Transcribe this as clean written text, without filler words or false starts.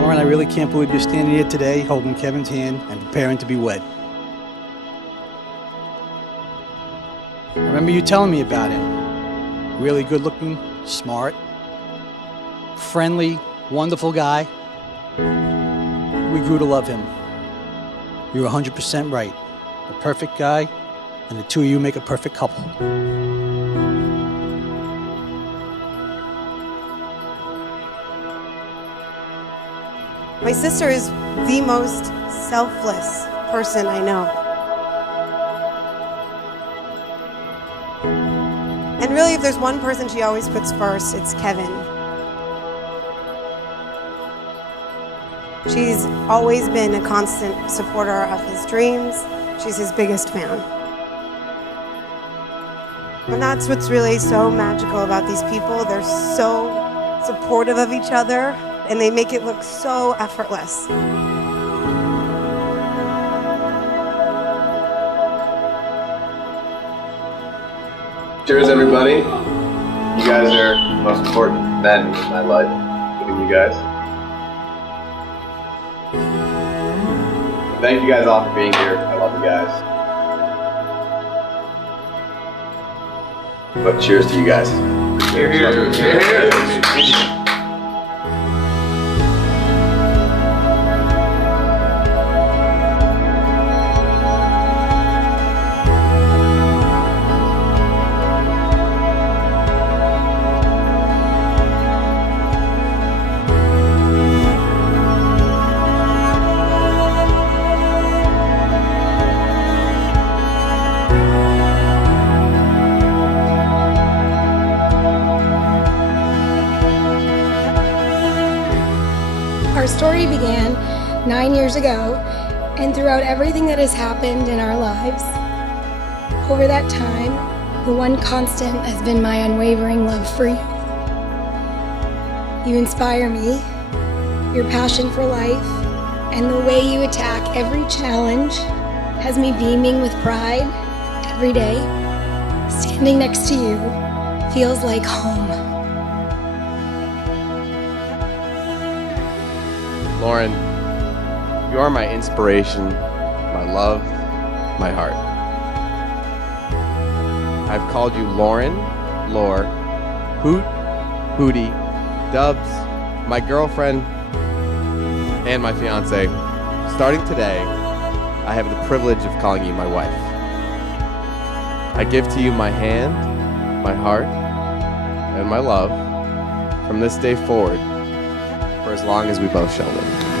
Lauren, I really can't believe you're standing here today holding Kevin's hand and preparing to be wed. I remember you telling me about him. Really good looking, smart, friendly, wonderful guy. We grew to love him. You're 100% right. A perfect guy, and the two of you make a perfect couple. My sister is the most selfless person I know. And really, if there's one person she always puts first, it's Kevin. She's always been a constant supporter of his dreams. She's his biggest fan. And that's what's really so magical about these people. They're so supportive of each other, and they make it look so effortless. Cheers, everybody. You guys are the most important men in my life. Look at you guys. Thank you guys all for being here. I love you guys. But cheers to you guys. Cheers. Cheers. Our story began 9 years ago, and throughout everything that has happened in our lives, over that time, the one constant has been my unwavering love for you. You inspire me, your passion for life, and the way you attack every challenge has me beaming with pride every day. Standing next to you feels like home. Lauren, you are my inspiration, my love, my heart. I've called you Lauren, Lore, Hoot, Hootie, Dubs, my girlfriend, and my fiance. Starting today, I have the privilege of calling you my wife. I give to you my hand, my heart, and my love from this day forward, for as long as we both shall live.